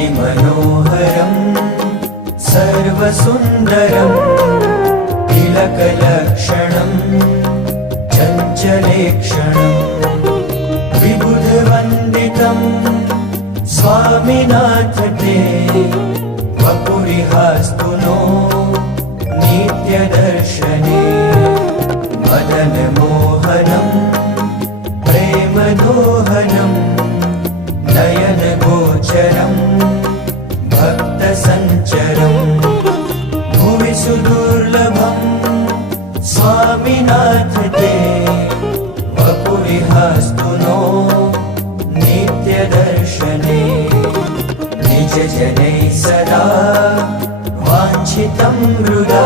श्रीमनोहरं सर्वसुन्दरं तिलकलक्षणं चञ्चलेक्षणं विबुधवन्दितं स्वामिनाथ ते वपुरिहास्तु नो नित्यदर्शने मदनमोहनं प्रेमदोहनं नयनगोचरं भक्तसञ्चरं भुवि सुदुर्लभं स्वामिनाथ ते वपुरिहास्तु नो नित्यदर्शने निजजनैः सदा वाञ्छितं हृदा